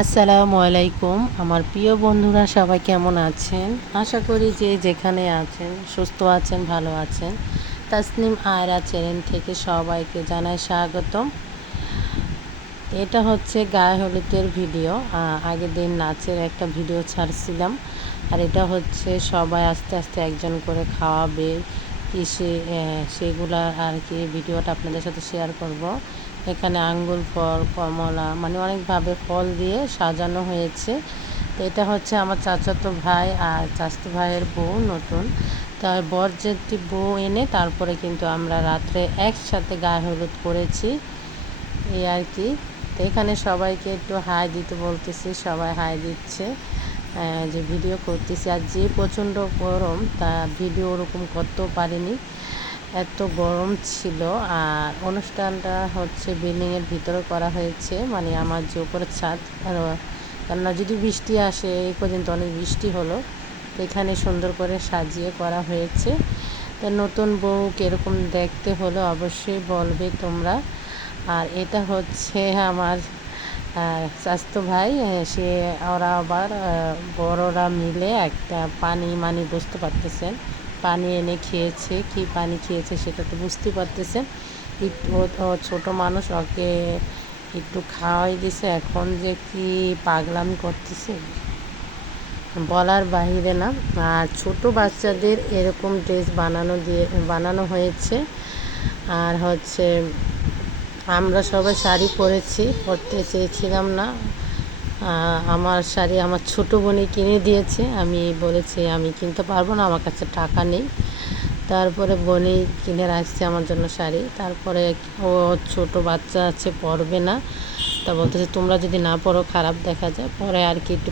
আসসালামু আলাইকুম। আমার প্রিয় বন্ধুরা, সবাই কেমন আছেন? আশা করি যে যেখানে আছেন, সুস্থ আছেন, ভালো আছেন। তাসনিম আয়রা চ্যানেল থেকে সবাইকে জানাই স্বাগতম। এটা হচ্ছে গায়ে হলুদের ভিডিও। আগের দিন নাচের একটা ভিডিও ছাড়ছিলাম। আর এটা হচ্ছে সবাই আস্তে আস্তে একজন করে খাওয়াবে। কি সে সেগুলা আর কি ভিডিওটা আপনাদের সাথে শেয়ার করব। এখানে আঙ্গুর, ফল, কমলা মানে অনেকভাবে ফল দিয়ে সাজানো হয়েছে। তো এটা হচ্ছে আমার চাচাতো ভাই আর চাচাতো ভাইয়ের বউ নতুন। তার বরযাত্রী বউ এনে তারপরে কিন্তু আমরা রাত্রে একসাথে গায়ে হলুদ করেছি। এই আর কি। তো এখানে সবাইকে একটু হাই দিতে বলতেছি, সবাই হাই দিচ্ছে। যে ভিডিও করতেছি। আর যে প্রচণ্ড গরম, তা ভিডিও ওরকম করতেও পারিনি। এত গরম ছিল। আর অনুষ্ঠানটা হচ্ছে বিল্ডিংয়ের ভিতরে করা হয়েছে। মানে আমার যে উপরে ছাদ কেননা যদি বৃষ্টি আসে, এই পর্যন্ত অনেক বৃষ্টি হলো। এখানে সুন্দর করে সাজিয়ে করা হয়েছে। তো নতুন বউ কীরকম দেখতে হলো অবশ্যই বলবে তোমরা। আর এটা হচ্ছে আমার স্বাস্থ্য ভাই সে ওরা আবার বড়রা মিলে একটা পানি মানি বুঝতে পারতেছেন। পানি এনে খেয়েছে, কি পানি খেয়েছে সেটা তো বুঝতে পারতেছেন। ছোটো মানুষ, ওকে একটু খাওয়াই দিছে, এখন যে কি পাগলামি করতেছে বলার বাহিরে না। আর ছোট বাচ্চাদের এরকম ড্রেস বানানো দিয়ে, বানানো হয়েছে। আর হচ্ছে আমরা সবাই শাড়ি পরেছি, পরতে চেয়েছিলাম না। আমার শাড়ি আমার ছোট বোনই কিনে দিয়েছে। আমি বলেছি, আমি কিনতে পারব না, আমার কাছে টাকা নেই। তারপরে বোনই কিনে রাখছে আমার জন্য শাড়ি। তারপরে ও ছোট বাচ্চা আছে, পরবে না। তা বলতেছে, তোমরা যদি না পরো, খারাপ দেখা যায়। পরে আর কি একটু